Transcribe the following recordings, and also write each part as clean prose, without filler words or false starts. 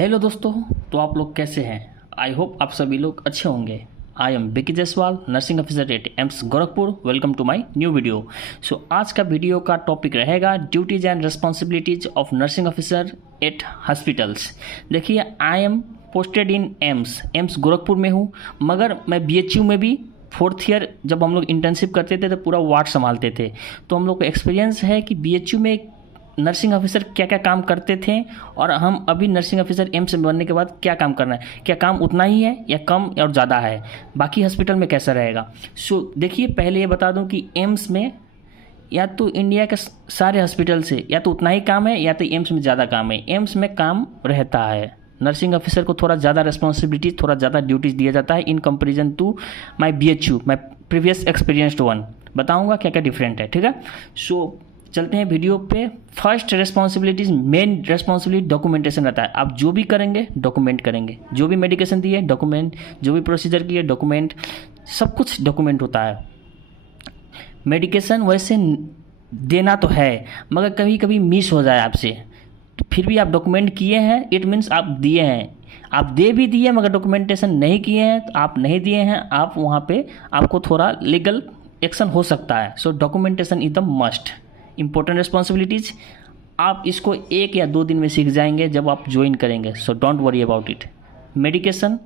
Hello दोस्तों, तो आप लोग कैसे हैं। आई होप आप सभी लोग अच्छे होंगे। I am Vicky Jaiswal, nursing officer at AIIMS Gorakhpur. Welcome to my new video. So आज का वीडियो का टॉपिक रहेगा duties and responsibilities of nursing officer at hospitals. देखिए, I am posted in AIIMS Gorakhpur में हूँ, मगर मैं BHU में भी 4th ईयर जब हम लोग इंटर्नशिप करते थे तो पूरा वार्ड संभालते थे। तो हम लोग को एक्सपीरियंस है कि BHU में नर्सिंग ऑफिसर क्या क्या काम करते थे और हम अभी नर्सिंग ऑफिसर एम्स में बनने के बाद क्या काम करना है, क्या काम उतना ही है या कम और ज़्यादा है, बाकी हॉस्पिटल में कैसा रहेगा। सो देखिए, पहले ये बता दूं कि एम्स में या तो इंडिया के सारे हॉस्पिटल से या तो उतना ही काम है या तो एम्स में ज़्यादा काम है। एम्स में काम रहता है, नर्सिंग ऑफिसर को थोड़ा ज़्यादा रिस्पॉन्सिबिलिटी, थोड़ा ज़्यादा ड्यूटीज़ दिया जाता है in comparison to my BHU, my previous experienced one. बताऊँगा क्या क्या डिफरेंट है, ठीक है। सो चलते हैं वीडियो पे। First responsibilities, main responsibility documentation रहता है। आप जो भी करेंगे डॉक्यूमेंट करेंगे, जो भी मेडिकेशन दिए डॉक्यूमेंट, जो भी प्रोसीजर किए डॉक्यूमेंट, सब कुछ डॉक्यूमेंट होता है। मेडिकेशन वैसे देना तो है, मगर कभी कभी मिस हो जाए आपसे, तो फिर भी आप डॉक्यूमेंट किए हैं, इट मीन्स आप दिए हैं। आप दे भी दिए मगर डॉक्यूमेंटेशन नहीं किए हैं तो आप नहीं दिए हैं, आप वहाँ पे आपको थोड़ा लीगल एक्शन हो सकता है। So documentation is the most important responsibilities. आप इसको 1 या 2 दिन में सीख जाएंगे जब आप ज्वाइन करेंगे। So don't worry about it. Medication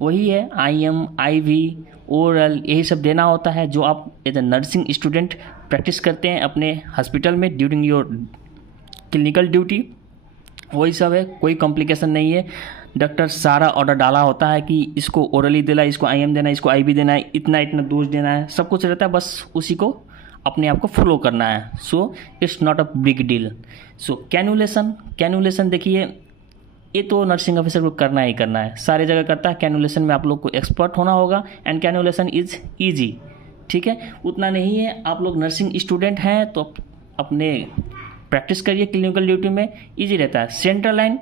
वही है, IM, IV, ओरल, यही सब देना होता है जो आप as a nursing student practice करते हैं अपने हॉस्पिटल में ड्यूरिंग योर क्लिनिकल ड्यूटी। वही सब है, कोई कॉम्प्लिकेशन नहीं है। डॉक्टर सारा ऑर्डर डाला होता है कि इसको ओरली देना, इसको IM देना, इसको IV देना है, इतना इतना डोज देना है, सब कुछ रहता है, बस उसी को अपने आप को फॉलो करना है। So it's not a big deal. So cannulation देखिए, ये तो नर्सिंग ऑफिसर को करना ही करना है, सारे जगह करता है। कैनुलेशन में आप लोग को एक्सपर्ट होना होगा एंड कैनुलेशन इज ईजी, ठीक है। उतना नहीं है, आप लोग नर्सिंग स्टूडेंट हैं तो अपने प्रैक्टिस करिए क्लिनिकल ड्यूटी में, ईजी रहता है। सेंट्रल लाइन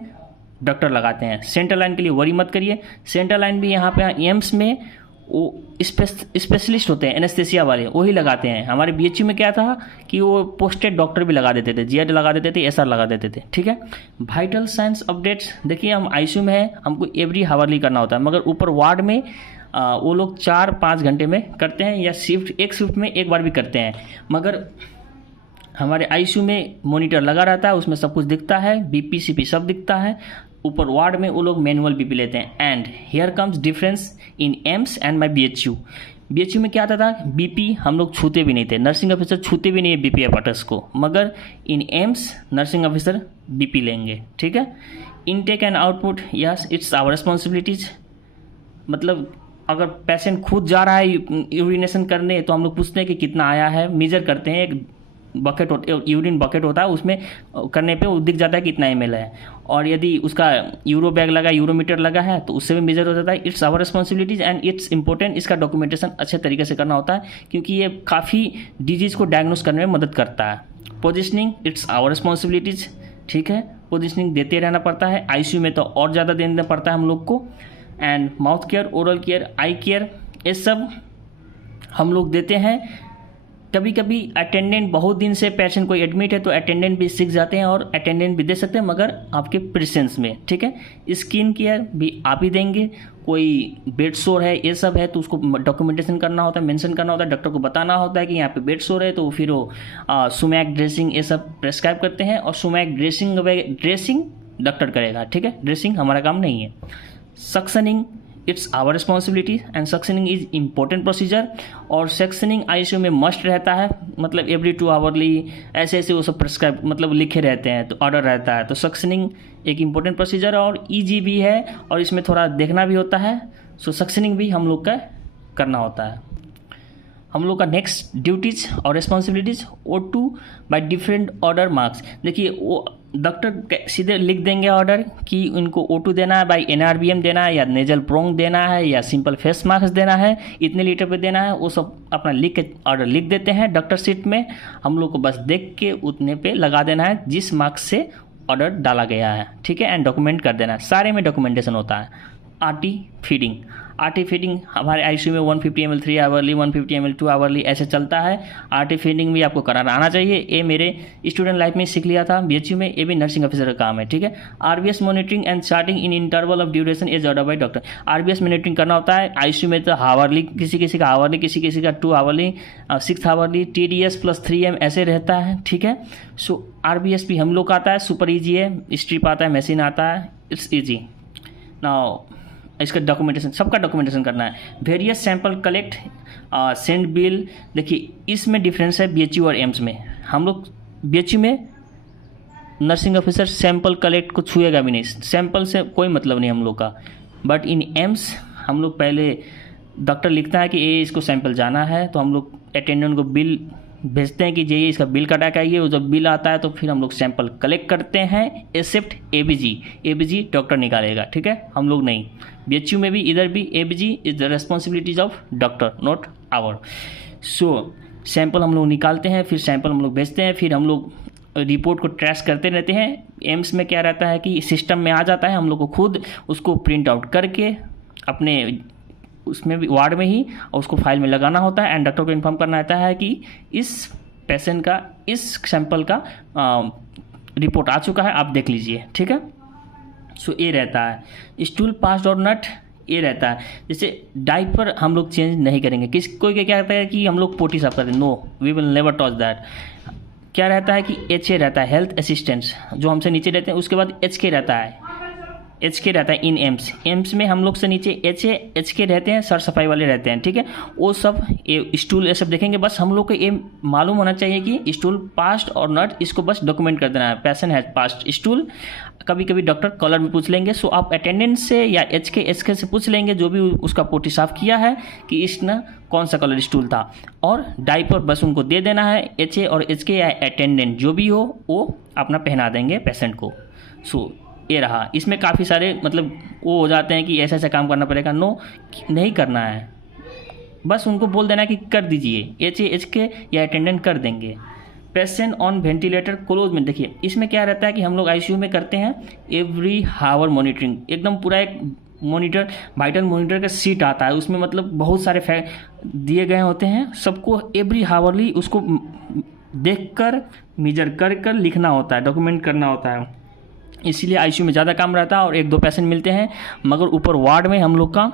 डॉक्टर लगाते हैं, सेंट्रल लाइन के लिए वरी मत करिए। सेंट्रल लाइन भी यहाँ पे एम्स में वो स्पेशलिस्ट होते हैं, एनेस्थेसिया वाले, वही लगाते हैं। हमारे BHU में क्या था कि वो पोस्टेड डॉक्टर भी लगा देते थे, GI लगा देते थे, SR लगा देते थे, ठीक है। वाइटल साइंस अपडेट्स देखिए, हम ICU में है, हमको एवरी हावरली करना होता है, मगर ऊपर वार्ड में वो लोग 4-5 घंटे में करते हैं, या एक शिफ्ट में एक बार भी करते हैं। मगर हमारे ICU में मॉनिटर लगा रहता है, उसमें सब कुछ दिखता है, BP CP सब दिखता है। ऊपर वार्ड में वो लोग मैनुअल BP लेते हैं। And here comes difference in AIIMS and my BHU में क्या आता था, BP हम लोग छूते भी नहीं थे, नर्सिंग ऑफिसर छूते भी नहीं है BP अपरेटस को, मगर in AIIMS nursing officer BP लेंगे, ठीक है। Intake and output, yes it's our responsibilities. मतलब अगर पेशेंट खुद जा रहा है यूरिनेशन करने तो हम लोग पूछते हैं कि कितना आया है, मेजर करते हैं। एक बकेट यूरिन बकेट होता है, उसमें करने पे वो दिख जाता है कितना ml है, और यदि उसका यूरो बैग लगा, यूरोमीटर लगा है तो उससे भी मेजर हो जाता है। It's our responsibilities and it's important. इसका डॉक्यूमेंटेशन अच्छे तरीके से करना होता है क्योंकि ये काफ़ी डिजीज़ को डायग्नोस करने में मदद करता है। पोजिशनिंग इट्स आवर रिस्पॉन्सिबिलिटीज, ठीक है। पोजिशनिंग देते रहना पड़ता है, ICU में तो और ज़्यादा देना पड़ता है हम लोग को। And mouth care, oral care, I care, ये सब हम लोग देते हैं। कभी कभी अटेंडेंट, बहुत दिन से पेशेंट कोई एडमिट है तो अटेंडेंट भी सीख जाते हैं और अटेंडेंट भी दे सकते हैं, मगर आपके प्रेजेंस में, ठीक है। स्किन केयर भी आप ही देंगे। कोई बेड सोर है, ये सब है तो उसको डॉक्यूमेंटेशन करना होता है, मेंशन करना होता है, डॉक्टर को बताना होता है कि यहाँ पे बेड सोर है, तो फिर वो सुमैक ड्रेसिंग ये सब प्रेस्क्राइब करते हैं। और सुमैक ड्रेसिंग डॉक्टर करेगा, ठीक है, ड्रेसिंग हमारा काम नहीं है। Suctioning it's our responsibility and suctioning is important procedure. और सक्शनिंग ICU में मस्ट रहता है, मतलब एवरी 2 आवर्ली ऐसे ऐसे वो सब प्रिस्क्राइब मतलब लिखे रहते हैं, तो ऑर्डर रहता है। तो सक्शनिंग एक इम्पोर्टेंट प्रोसीजर और ईजी भी है, और इसमें थोड़ा देखना भी होता है। सो सक्शनिंग भी हम लोग का करना होता है। हम लोग का नेक्स्ट ड्यूटीज और responsibilities, O2 by different order marks. देखिए, वो डॉक्टर सीधे लिख देंगे ऑर्डर कि उनको O2 देना है, बाय NRBM देना है, या नेजल प्रोंग देना है, या सिंपल फेस मास्क देना है, इतने लीटर पे देना है, वो सब अपना लिख के ऑर्डर लिख देते हैं डॉक्टर शीट में। हम लोग को बस देख के उतने पे लगा देना है जिस मार्क्स से ऑर्डर डाला गया है, ठीक है, एंड डॉक्यूमेंट कर देना है। सारे में डॉक्यूमेंटेशन होता है। RT फीडिंग, आरटी फीडिंग हमारे आईसीयू में 150 ml 3 आवरली, 150 ml 2 आवरली ऐसे चलता है। आरटी फीडिंग भी आपको कराना आना चाहिए। ये मेरे स्टूडेंट लाइफ में सीख लिया था बीएचयू में, ये भी नर्सिंग ऑफिसर का काम है, ठीक है। RBS monitoring and charting in interval of duration is order by doctor. RBS monitoring करना होता है आईसीयू में तो आवरली, किसी किसी का आवरली, किसी किसी का 2 hourly, 6 hourly, TDS plus 3M ऐसे रहता है, ठीक है। सो आरबीएस भी हम लोग का आता है, सुपर ईजी है। स्ट्रिप आता है, मशीन आता है, इट्स ईजी। नाउ इसका डॉक्यूमेंटेशन, सबका डॉक्यूमेंटेशन करना है। Various sample collect, send bill. देखिए इसमें डिफरेंस है बीएचयू और एम्स में। हम लोग बीएचयू में नर्सिंग ऑफिसर सैंपल कलेक्ट को छुएगा भी नहीं, सैंपल से कोई मतलब नहीं हम लोग का। बट इन एम्स हम लोग पहले डॉक्टर लिखता है कि ये इसको सैंपल जाना है, तो हम लोग अटेंडेंट को बिल भेजते हैं कि ये इसका बिल कटा के आइए। वो जब बिल आता है तो फिर हम लोग सैंपल कलेक्ट करते हैं, एक्सेप्ट एबीजी डॉक्टर निकालेगा, ठीक है, हम लोग नहीं। बीएचयू में भी इधर भी ABG is the responsibilities of doctor, not our. So sample हम लोग निकालते हैं, फिर सैंपल हम लोग भेजते हैं, फिर हम लोग रिपोर्ट को ट्रेस करते रहते हैं। एम्स में क्या रहता है कि सिस्टम में आ जाता है, हम लोग को खुद उसको प्रिंट आउट करके अपने उसमें भी वार्ड में ही और उसको फाइल में लगाना होता है एंड डॉक्टर को इन्फॉर्म करना रहता है कि इस पेशेंट का, इस सैंपल का रिपोर्ट आ चुका है, आप देख लीजिए, ठीक है। सो ये रहता है। स्टूल पास्ड और नट, ये रहता है। जैसे डायपर हम लोग चेंज नहीं करेंगे। कोई क्या कहता है कि हम लोग पोटी साफ करते हैं, no, we will never touch that. क्या रहता है कि HA रहता है, हेल्थ असिस्टेंट्स, जो हमसे नीचे रहते हैं। उसके बाद HK रहता है, HK रहता है इन एम्स में हम लोग से नीचे HK रहते हैं, सर सफाई वाले रहते हैं, ठीक है। वो सब ये स्टूल ये सब देखेंगे। बस हम लोग को ये मालूम होना चाहिए कि स्टूल पास्ट और नॉट, इसको बस डॉक्यूमेंट कर देना है। Patient has past stool. कभी कभी डॉक्टर कलर भी पूछ लेंगे। सो आप अटेंडेंट से या HK से पूछ लेंगे जो भी उसका पोटी साफ किया है कि इसने कौन सा कलर स्टूल था। और डायपर बस उनको दे देना है। HA और HK या अटेंडेंट जो भी हो वो अपना पहना देंगे पेशेंट को। सो ये रहा। इसमें काफ़ी सारे मतलब वो हो जाते हैं कि ऐसा ऐसा काम करना पड़ेगा, नो नहीं करना है, बस उनको बोल देना है कि कर दीजिए, HA HK या अटेंडेंट कर देंगे। पेशेंट ऑन वेंटिलेटर क्लोज में, देखिए इसमें क्या रहता है कि हम लोग आईसीयू में करते हैं एवरी हावर मॉनिटरिंग, एकदम पूरा एक मॉनिटर, वाइटल मॉनिटर का सीट आता है, उसमें मतलब बहुत सारे दिए गए होते हैं, सबको एवरी हावरली उसको देखकर मेजर कर लिखना होता है, डॉक्यूमेंट करना होता है। इसीलिए आईसीयू में ज़्यादा काम रहता है और 1-2 पेशेंट मिलते हैं। मगर ऊपर वार्ड में हम लोग का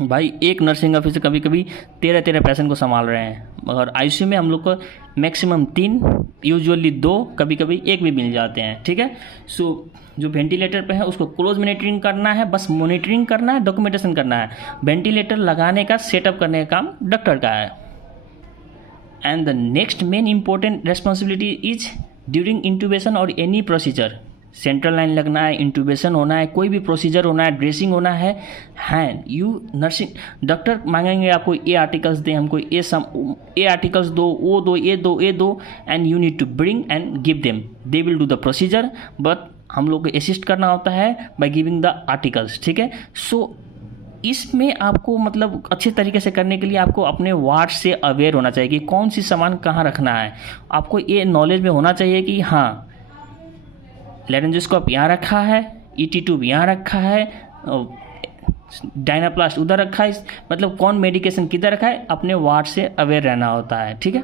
भाई एक नर्सिंग ऑफिसर कभी कभी 13 पेशेंट को संभाल रहे हैं, मगर आईसीयू में हम लोग को मैक्सिमम 3, यूजुअली 2, कभी कभी 1 भी मिल जाते हैं, ठीक है। सो जो वेंटिलेटर पे है उसको क्लोज मॉनिटरिंग करना है, बस मॉनिटरिंग करना है, डॉक्यूमेंटेशन करना है। वेंटिलेटर लगाने का, सेटअप करने का काम डॉक्टर का है। And the next main important responsibility is during intubation और एनी प्रोसीजर। सेंट्रल लाइन लगना है, इंट्यूबेशन होना है, कोई भी प्रोसीजर होना है, ड्रेसिंग होना है, यू नर्सिंग डॉक्टर मांगेंगे आपको ये आर्टिकल्स दें, हमको ये आर्टिकल्स दो, वो दो, ये दो and you need to bring and give them, they will do the procedure, but हम लोग को असिस्ट करना होता है बाय गिविंग द आर्टिकल्स, ठीक है। सो इसमें आपको मतलब अच्छे तरीके से करने के लिए आपको अपने वार्ड से अवेयर होना चाहिए कि कौन सी सामान कहाँ रखना है। आपको ये नॉलेज में होना चाहिए कि हाँ लेरेंजोस्कोप यहाँ रखा है, ET ट्यूब यहाँ रखा है, डायनाप्लास्ट उधर रखा है, मतलब कौन मेडिकेशन किधर रखा है, अपने वार्ड से अवेयर रहना होता है, ठीक है।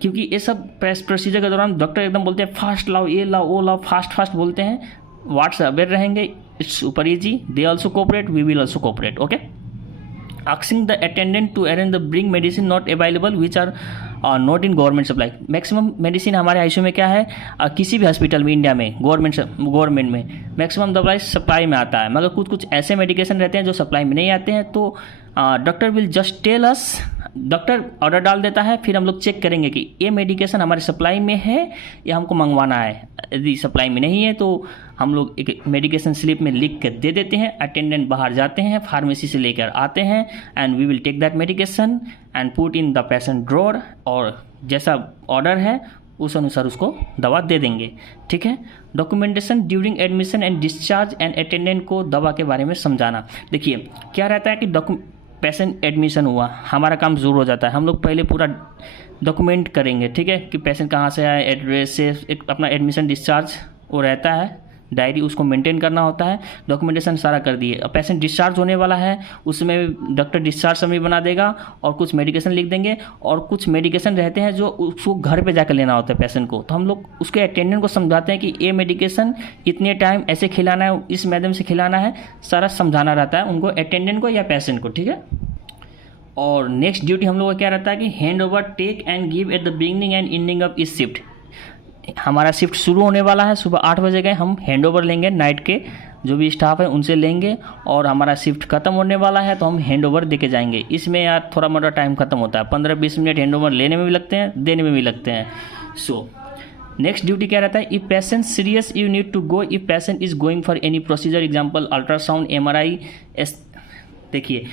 क्योंकि ये सब प्रोसीजर के दौरान डॉक्टर एकदम बोलते हैं फास्ट लाओ, ये लाओ, वो लाओ, फास्ट बोलते हैं, वार्ड से अवेयर रहेंगे, it's super easy, they also cooperate, we will also cooperate, okay. Asking the attendant to arrange the bring medicine not available which are not in government supply। Maximum medicine हमारे ICU में क्या है, किसी भी hospital में India में government में maximum दवाई सप्लाई में आता है, मगर कुछ ऐसे मेडिकेशन रहते हैं जो सप्लाई में नहीं आते हैं। तो doctor will just tell us, doctor order डाल देता है, फिर हम लोग चेक करेंगे कि ये मेडिकेशन हमारे सप्लाई में है या हमको मंगवाना है। यदि सप्लाई में नहीं है तो हम लोग एक मेडिकेशन स्लिप में लिख कर दे देते हैं, अटेंडेंट बाहर जाते हैं, फार्मेसी से लेकर आते हैं and we will take that medication and put in the patient drawer, और जैसा ऑर्डर है उस अनुसार उसको दवा दे देंगे, ठीक है। Documentation during admission and discharge and attendant को दवा के बारे में समझाना। देखिए क्या रहता है कि पेशेंट एडमिशन हुआ, हमारा काम ज़रूर हो जाता है, हम लोग पहले पूरा डॉक्यूमेंट करेंगे, ठीक है, कि पेशेंट कहाँ से आए, एड्रेस से, एक अपना एडमिशन डिस्चार्ज वो रहता है, डायरी उसको मेंटेन करना होता है, डॉक्यूमेंटेशन सारा कर दिए। अब पेशेंट डिस्चार्ज होने वाला है, उसमें डॉक्टर डिस्चार्ज समरी बना देगा और कुछ मेडिकेशन लिख देंगे, और कुछ मेडिकेशन रहते हैं जो उसको घर पे जाकर लेना होता है पेशेंट को। तो हम लोग उसके अटेंडेंट को समझाते हैं कि ये मेडिकेशन इतने टाइम ऐसे खिलाना है, इस मैडम से खिलाना है, सारा समझाना रहता है उनको, अटेंडेंट को या पेशेंट को, ठीक है। और नेक्स्ट ड्यूटी हम लोग का क्या रहता है कि hand over take and give at the beginning and ending of इस शिफ्ट। हमारा शिफ्ट शुरू होने वाला है, सुबह 8 बजे गए, हम हैंड ओवर लेंगे, नाइट के जो भी स्टाफ है उनसे लेंगे, और हमारा शिफ्ट खत्म होने वाला है तो हम हैंड ओवर दे के जाएंगे। इसमें यार थोड़ा मोटा टाइम खत्म होता है, 15-20 मिनट हैंड ओवर लेने में भी लगते हैं, देने में भी लगते हैं। सो नेक्स्ट ड्यूटी क्या रहता है, if patient serious you need to go, if patient is going for any procedure, example ultrasound, MRI। देखिए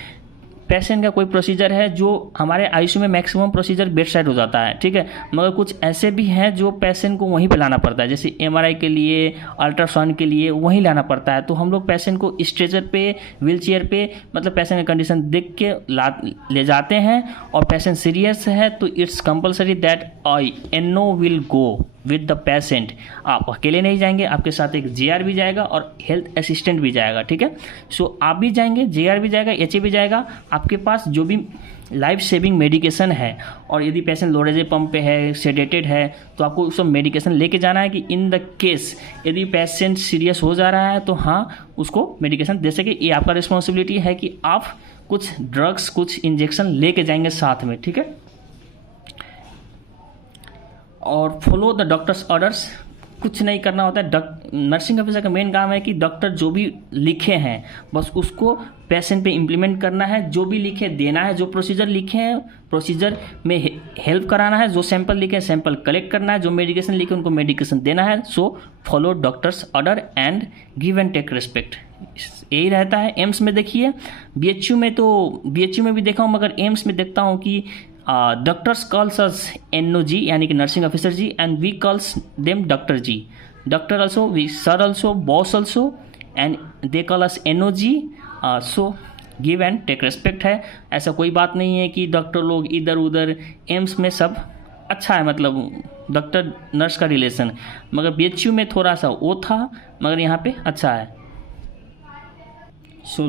पेशेंट का कोई प्रोसीजर है जो हमारे आईसीयू में मैक्सिमम प्रोसीजर बेड साइड हो जाता है, ठीक है, मगर कुछ ऐसे भी हैं जो पेशेंट को वहीं पे लाना पड़ता है, जैसे MRI के लिए, अल्ट्रासाउंड के लिए वहीं लाना पड़ता है। तो हम लोग पेशेंट को स्ट्रेचर पे, व्हील चेयर पे, मतलब पेशेंट की कंडीशन देख के ले जाते हैं, और पेशेंट सीरियस है तो it's compulsory that NO will go with the patient. आप अकेले नहीं जाएंगे, आपके साथ एक JR भी जाएगा और हेल्थ असिस्टेंट भी जाएगा, ठीक है। सो आप भी जाएंगे, JR भी जाएगा, HA भी जाएगा। आपके पास जो भी लाइफ सेविंग मेडिकेशन है, और यदि पेशेंट लोरेजे पंप पे है, सेडेटेड है, तो आपको उस सब मेडिकेशन लेके जाना है कि इन द केस यदि पेशेंट सीरियस हो जा रहा है तो हाँ उसको मेडिकेशन दे सके। ये आपका रिस्पॉन्सिबिलिटी है कि आप कुछ ड्रग्स, कुछ इंजेक्शन लेके जाएंगे साथ में, ठीक है। और फॉलो द डॉक्टर्स ऑर्डर्स, कुछ नहीं करना होता है। नर्सिंग ऑफिसर का मेन काम है कि डॉक्टर जो भी लिखे हैं बस उसको पेशेंट पे इम्प्लीमेंट करना है, जो भी लिखे देना है, जो प्रोसीजर लिखे हैं प्रोसीजर में हेल्प कराना है, जो सैंपल लिखे हैं सैंपल कलेक्ट करना है, जो मेडिकेशन लिखे उनको मेडिकेशन देना है। So follow doctors order and give and take respect, यही रहता है। एम्स में देखिए, BHU में भी देखा हूँ, मगर एम्स में देखता हूँ कि डॉक्टर्स कॉल्स अस NOG यानी कि nursing officer ji, and we calls them doctor ji, doctor also, we sir also, boss also, and they call us NOG। So give and take respect है। ऐसा कोई बात नहीं है कि डॉक्टर लोग इधर उधर, एम्स में सब अच्छा है, मतलब डॉक्टर नर्स का रिलेशन, मगर BHU में थोड़ा सा वो था, मगर यहाँ पे अच्छा है। सो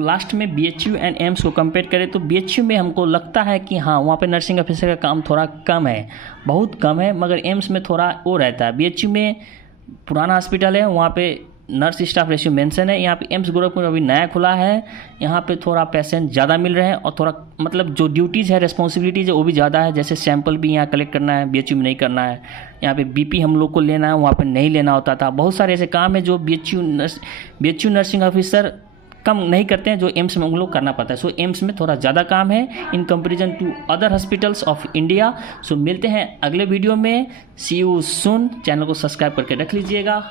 लास्ट में BHU एंड एम्स को कंपेयर करें तो BHU में हमको लगता है कि हाँ वहाँ पे नर्सिंग ऑफिसर का काम थोड़ा कम है, बहुत कम है, मगर एम्स में थोड़ा वो रहता है। BHU में पुराना हॉस्पिटल है, वहाँ पे नर्स स्टाफ रेशियो मेंशन है। यहाँ पे एम्स गोरखपुर अभी नया खुला है, यहाँ पे थोड़ा पेशेंट ज़्यादा मिल रहे हैं, और थोड़ा मतलब जो ड्यूटीज़ है, रिस्पॉन्सिबिलिटीज़ है वो भी ज़्यादा है। जैसे सैंपल भी यहाँ कलेक्ट करना है, BHU में नहीं करना है। यहाँ पे BP हम लोग को लेना है, वहाँ पे नहीं लेना होता था। बहुत सारे ऐसे काम है जो BHU नर्सिंग ऑफिसर कम नहीं करते हैं, जो एम्स में उन लोग करना पड़ता है। सो एम्स में थोड़ा ज़्यादा काम है in comparison to other hospitals of India. So मिलते हैं अगले वीडियो में, सी यू सून। चैनल को सब्सक्राइब करके रख लीजिएगा।